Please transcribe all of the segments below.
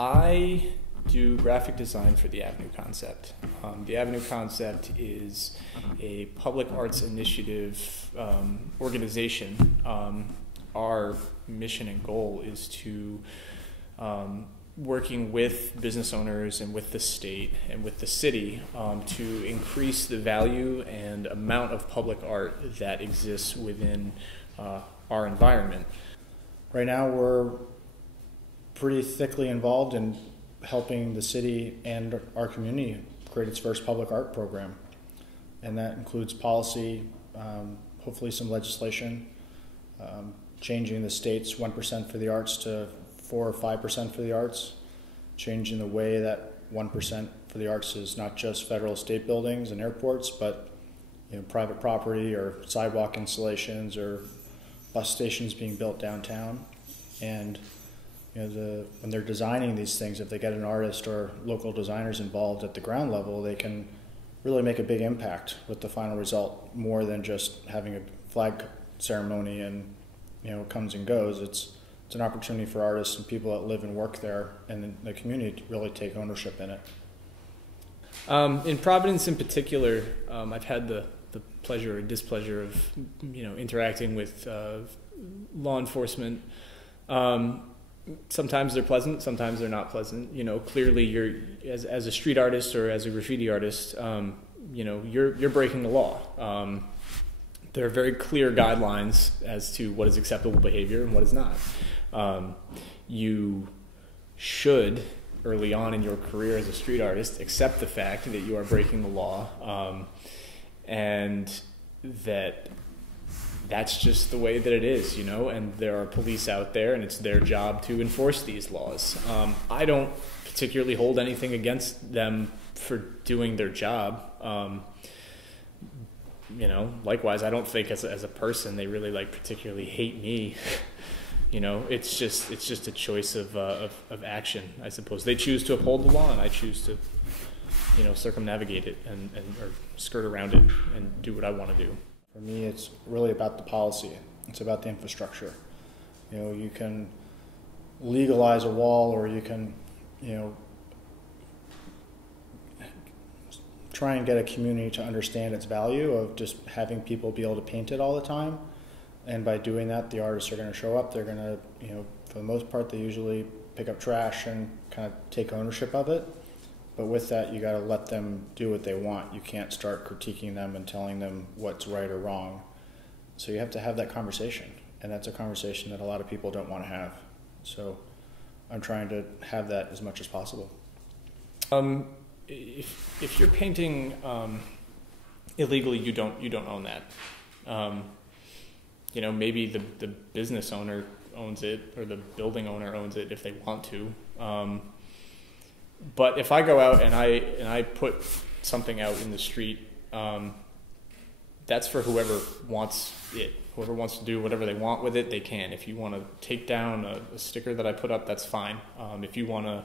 I do graphic design for the Avenue Concept. The Avenue Concept is a public arts initiative organization. Our mission and goal is to working with business owners and with the state and with the city to increase the value and amount of public art that exists within our environment. Right now we're pretty thickly involved in helping the city and our community create its first public art program. And that includes policy, hopefully some legislation, changing the state's 1% for the arts to 4 or 5% for the arts, changing the way that 1% for the arts is not just federal state buildings and airports, but private property or sidewalk installations or bus stations being built downtown. And when they're designing these things, if they get an artist or local designers involved at the ground level, they can really make a big impact with the final result, more than just having a flag ceremony and it comes and goes. It's an opportunity for artists and people that live and work there and the community to really take ownership in it. In Providence in particular, I've had the pleasure or displeasure of interacting with law enforcement. Sometimes they're pleasant, sometimes they're not pleasant. Clearly you're, as a street artist or as a graffiti artist, you're breaking the law. There are very clear guidelines as to what is acceptable behavior and what is not. You should, early on in your career as a street artist, accept the fact that you are breaking the law, and that's just the way that it is, and there are police out there and it's their job to enforce these laws. I don't particularly hold anything against them for doing their job. Likewise, I don't think as a person they really particularly hate me. It's just a choice of action, I suppose. They choose to uphold the law and I choose to, circumnavigate it or skirt around it and do what I want to do. For me, it's really about the policy. It's about the infrastructure. You can legalize a wall, or you can, try and get a community to understand its value of just having people be able to paint it all the time. And by doing that, the artists are going to show up. They're going to, for the most part, they usually pick up trash and kind of take ownership of it. But with that, you got to let them do what they want. You can't start critiquing them and telling them what's right or wrong. So you have to have that conversation, and that's a conversation that a lot of people don't want to have. So I'm trying to have that as much as possible. If you're painting illegally, you don't own that. Maybe the business owner owns it, or the building owner owns it if they want to. But if I go out and I put something out in the street, that's for whoever wants it. Whoever wants to do whatever they want with it, they can. If you want to take down a sticker that I put up, that's fine. If you want to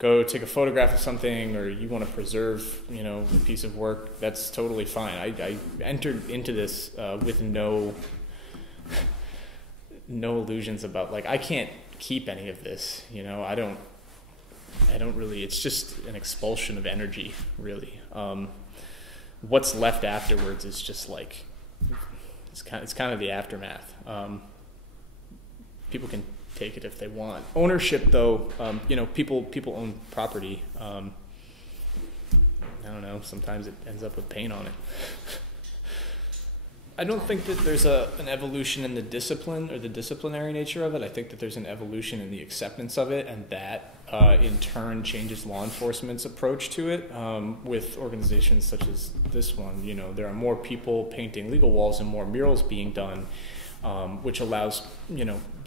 go take a photograph of something, or you want to preserve, a piece of work, that's totally fine. I entered into this with no illusions about I can't keep any of this. I don't really, it's just an expulsion of energy, really. What's left afterwards is just it's kind of the aftermath. People can take it if they want. Ownership, though, people own property. I don't know, sometimes it ends up with paint on it. I don't think that there's an evolution in the discipline or the disciplinary nature of it. I think that there's an evolution in the acceptance of it, and that in turn changes law enforcement's approach to it. With organizations such as this one, there are more people painting legal walls and more murals being done, which allows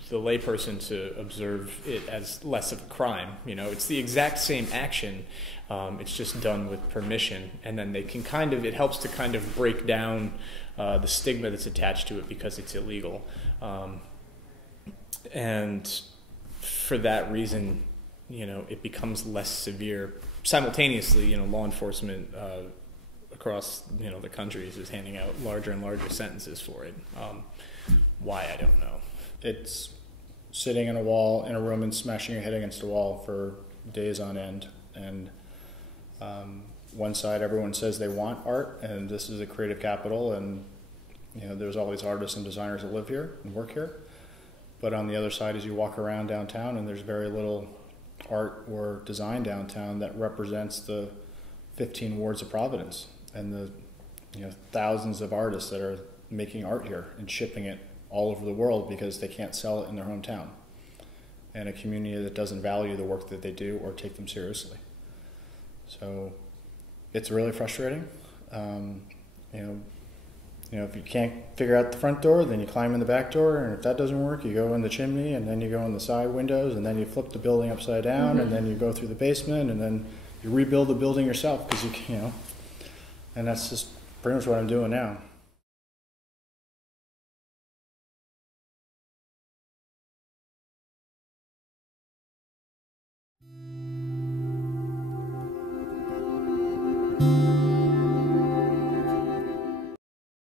the layperson to observe it as less of a crime. You know, it's the exact same action. It's just done with permission, and then they can it helps to kind of break down the stigma that's attached to it because it's illegal. And for that reason, you know, it becomes less severe. Simultaneously, you know, law enforcement across, you know, the countries is handing out larger and larger sentences for it. Why, I don't know. It's sitting in a room and smashing your head against a wall for days on end. And one side, everyone says they want art, and this is a creative capital, and you know, there's all these artists and designers that live here and work here. But on the other side, as you walk around downtown, and there's very little art or design downtown that represents the 15 wards of Providence and the, you know, thousands of artists that are making art here and shipping it all over the world because they can't sell it in their hometown, and a community that doesn't value the work that they do or take them seriously. So it's really frustrating. You know, if you can't figure out the front door, then you climb in the back door, and if that doesn't work, you go in the chimney, and then you go in the side windows, and then you flip the building upside down, and then you go through the basement, and then you rebuild the building yourself because you know, and that's just pretty much what I'm doing now.